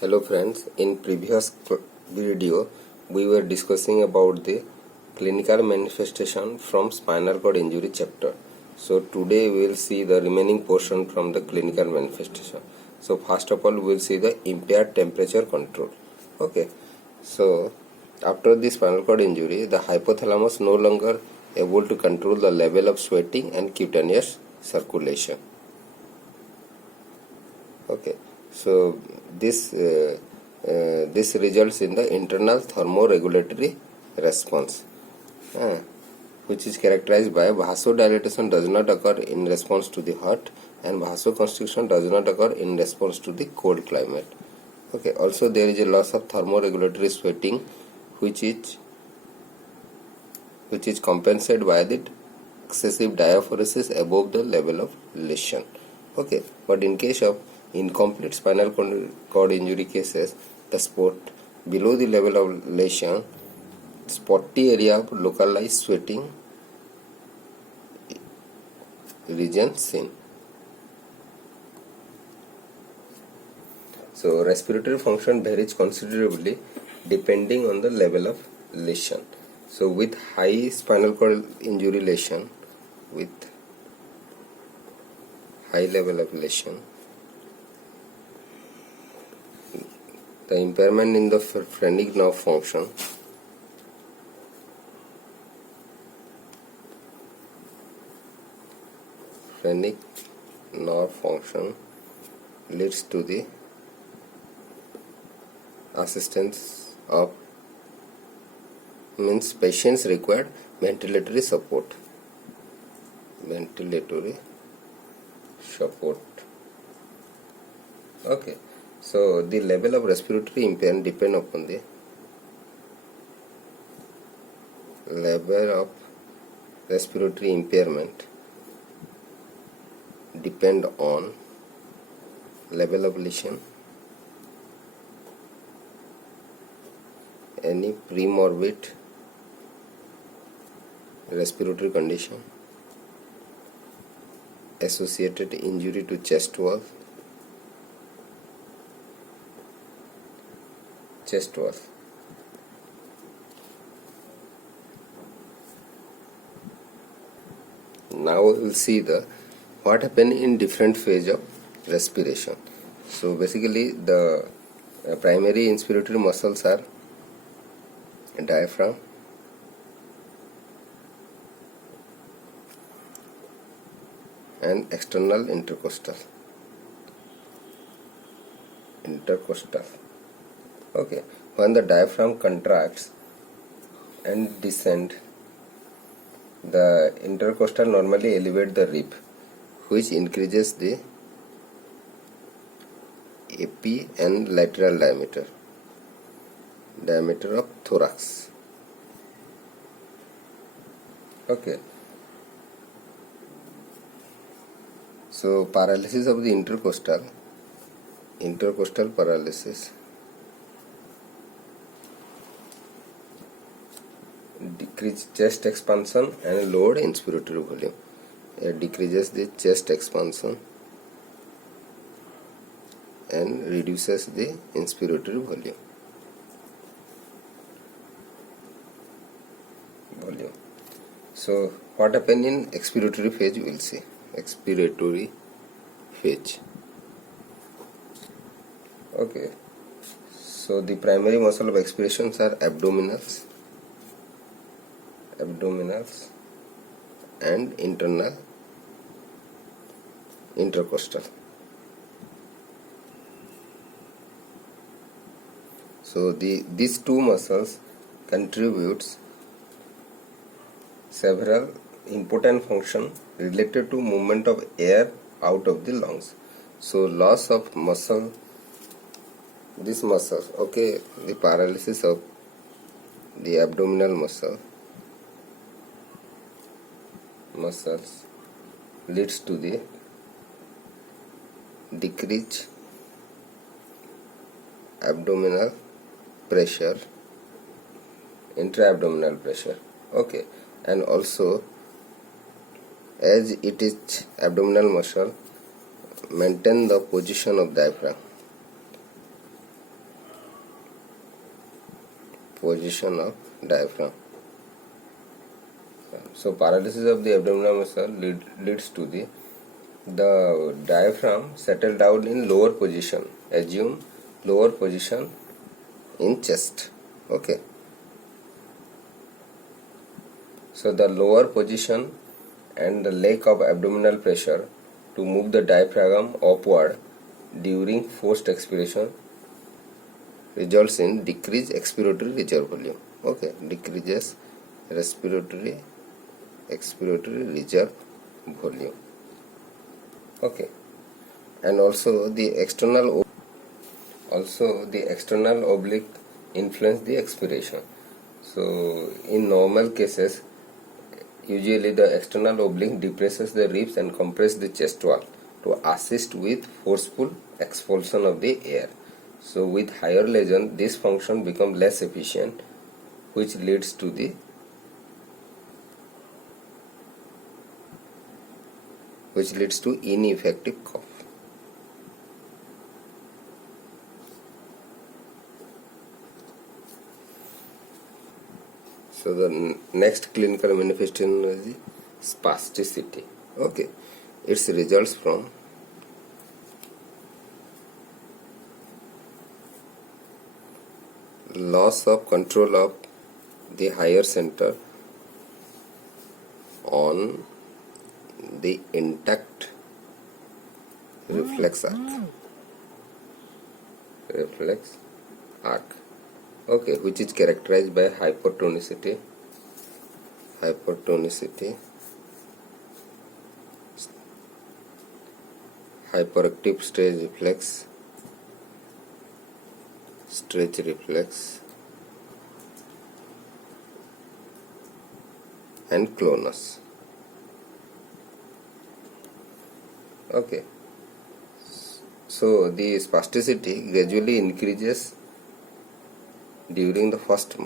Hello friends, in previous video we were discussing about the clinical manifestation from spinal cord injury chapter. So today we will see the remaining portion from the clinical manifestation. So first of all we will see the impaired temperature control. Okay, so after the spinal cord injury the hypothalamus no longer able to control the level of sweating and cutaneous circulation. Okay, so this results in the internal thermoregulatory response, which is characterized by vasodilatation does not occur in response to the hot and vasoconstriction does not occur in response to the cold climate. Okay, also there is a loss of thermoregulatory sweating which is compensated by the excessive diaphoresis above the level of lesion. Okay, but in case of incomplete spinal cord injury cases, the spot below the level of lesion, spotty area of localized sweating region seen. So respiratory function varies considerably depending on the level of lesion. So with high spinal cord injury lesion, with high level of lesion, the impairment in the phrenic nerve function leads to the assistance of patients required ventilatory support. Okay, so the level of respiratory impairment depend upon the level of respiratory impairment depend on level of lesion, any premorbid respiratory condition, associated injury to chest wall, Now we will see the what happen in different phase of respiration. So basically the primary inspiratory muscles are diaphragm, and external intercostal. Okay, when the diaphragm contracts and descend, the intercostal normally elevate the rib, which increases the epi and lateral diameter of thorax. Okay, so paralysis of the intercostal paralysis decrease chest expansion and lowered inspiratory volume. It decreases the chest expansion and reduces the inspiratory volume. So what happens in expiratory phase, we will see. Expiratory phase. Okay, so the primary muscle of expirations are abdominals and internal intercostal. So these two muscles contributes several important function related to movement of air out of the lungs. So loss of these muscles, okay, the paralysis of the abdominal muscles leads to the decreased abdominal pressure, intra-abdominal pressure. Okay, and also as it is abdominal muscle maintain the position of diaphragm. position of diaphragm. So paralysis of the abdominal muscle leads to the diaphragm settled down in lower position. Assume lower position in chest. Okay. So the lower position and the lack of abdominal pressure to move the diaphragm upward during forced expiration results in decreased expiratory reserve volume. Okay, decreases expiratory reserve volume. Okay, and also the external oblique influence the expiration. So in normal cases, usually the external oblique depresses the ribs and compresses the chest wall to assist with forceful expulsion of the air. So with higher lesion, this function becomes less efficient, which leads to ineffective cough. So the next clinical manifestation is the spasticity. Okay, it results from loss of control of the higher center on the intact reflex arc. Okay, which is characterized by hypertonicity, hyperactive stretch reflex, and clonus. Okay, so the spasticity gradually increases during the first 6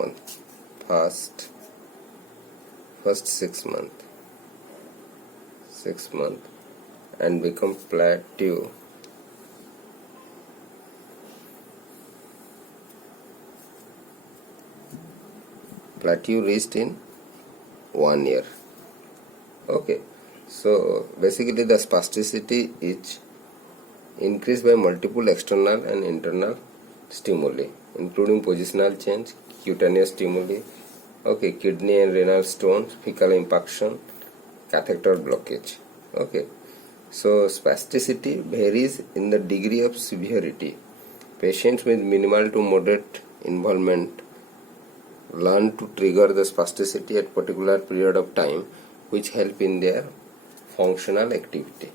months and become plateau reached in 1 year. Okay, so basically the spasticity is increased by multiple external and internal stimuli, including positional change, cutaneous stimuli, okay, kidney and renal stones, fecal impaction, catheter blockage. Okay, so spasticity varies in the degree of severity. Patients with minimal to moderate involvement learn to trigger the spasticity at particular period of time, which help in their functional activity.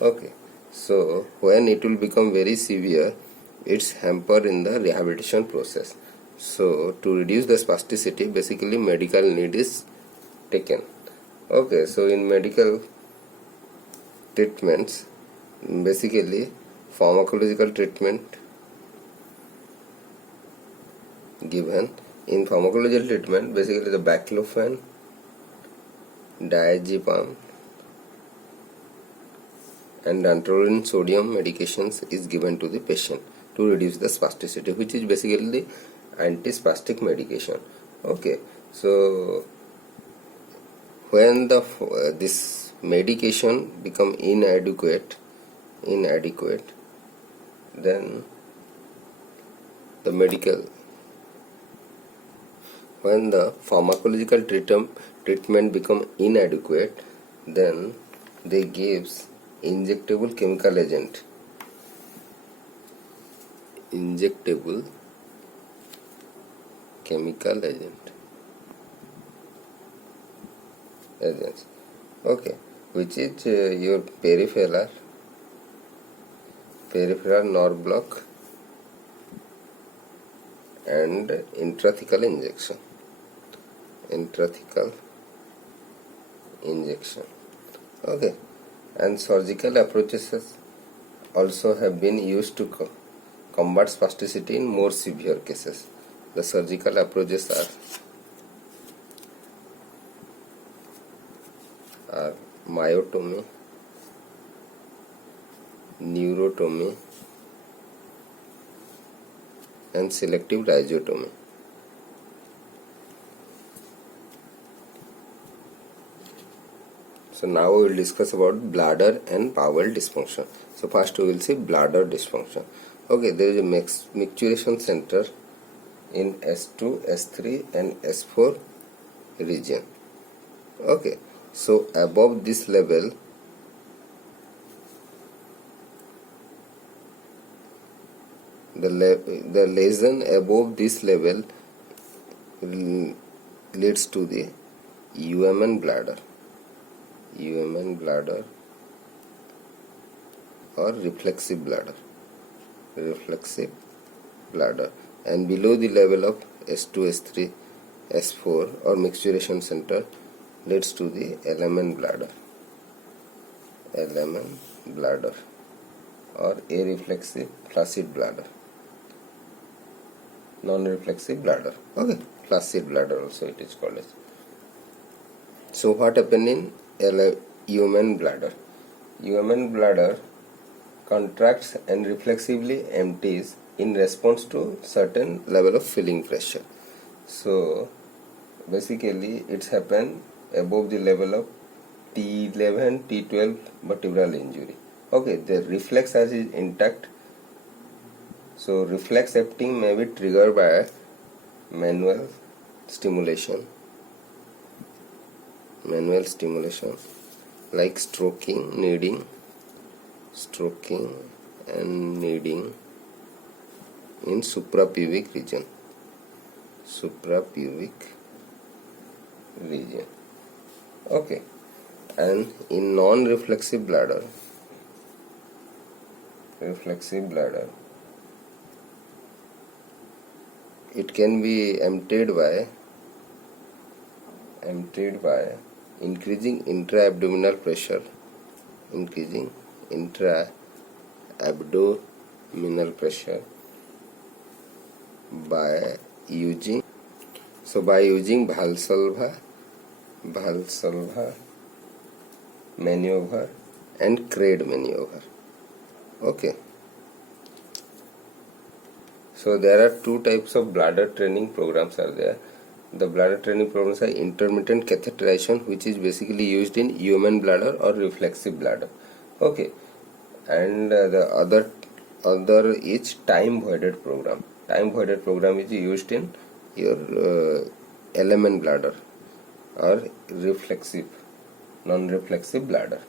Okay, so when it will become very severe, it's hamper in the rehabilitation process. So to reduce the spasticity, basically medical need is taken. Okay, so in medical treatments, basically pharmacological treatment given. In pharmacological treatment, basically the baclofen, diazepam, and dantrolene sodium medications is given to the patient to reduce the spasticity, which is basically the antispastic medication. Okay, so when this medication become inadequate, then when the pharmacological treatment become inadequate, then they gives injectable chemical agents okay, which is your peripheral nerve block and intrathecal injection. Okay, and surgical approaches also have been used to combat spasticity in more severe cases. The surgical approaches are myotomy, neurotomy, and selective rhizotomy. So now we will discuss about bladder and bowel dysfunction. So first we will see bladder dysfunction. Okay, there is a micturition center in S2, S3 and S4 region. Okay, so above this level the lesion above this level leads to the UMN bladder or reflexive bladder, and below the level of S2, S3, S4 or micturition center leads to the LMN bladder or areflexive flaccid bladder, non-reflexive bladder. Okay, flaccid bladder also it is called as. So what happened in UMN bladder? UMN bladder contracts and reflexively empties in response to certain level of filling pressure. So basically it's happened above the level of T11, T12 vertebral injury. Okay, the reflex as is intact. So reflex emptying may be triggered by manual stimulation like stroking and kneading in suprapubic region. Okay, and in non-reflexive bladder, it can be emptied by increasing intra-abdominal pressure, by using Valsalva maneuver and Craig maneuver. Okay. So there are two types of bladder training programs are there. The bladder training programs are intermittent catheterization, which is basically used in human bladder or reflexive bladder. Okay, and the other is time voided program. Time voided program is used in your LMN bladder or non-reflexive bladder.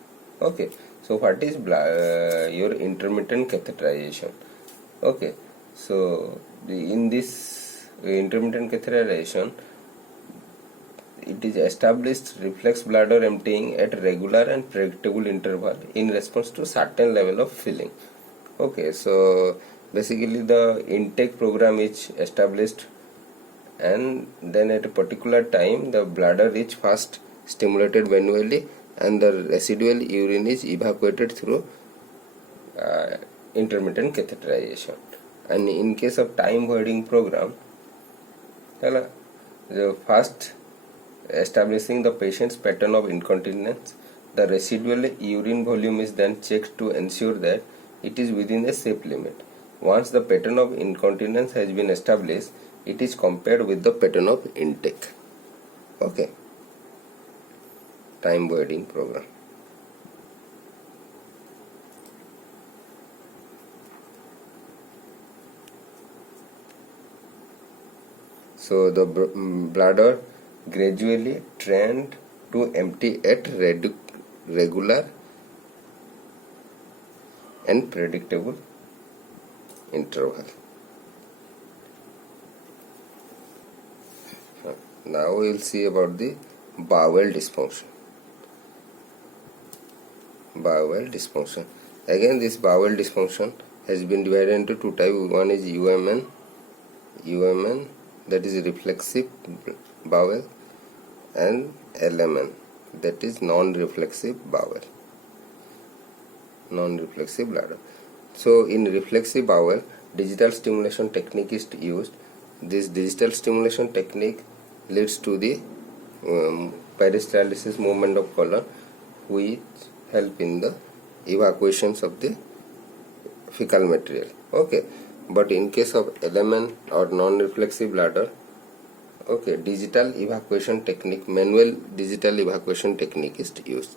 Okay, so what is your intermittent catheterization? Okay, so in this intermittent catheterization, it is established reflex bladder emptying at regular and predictable interval in response to certain level of filling. Okay, so basically the intake program is established, and then at a particular time the bladder is first stimulated manually and the residual urine is evacuated through intermittent catheterization. And in case of time voiding program, the first establishing the patient's pattern of incontinence, the residual urine volume is then checked to ensure that it is within a safe limit. Once the pattern of incontinence has been established, it is compared with the pattern of intake. Okay, time voiding program. So the bladder gradually trained to empty at regular and predictable interval. Now we will see about the bowel dysfunction. Again, this bowel dysfunction has been divided into two types. One is UMN, that is reflexive bowel, and LMN, that is non-reflexive bladder. So in reflexive bowel, digital stimulation technique is used. This digital stimulation technique leads to the peristalsis movement of colon, which help in the evacuations of the fecal material. Okay, but in case of LMN or non-reflexive bladder, okay, digital evacuation technique, manual digital evacuation technique is used.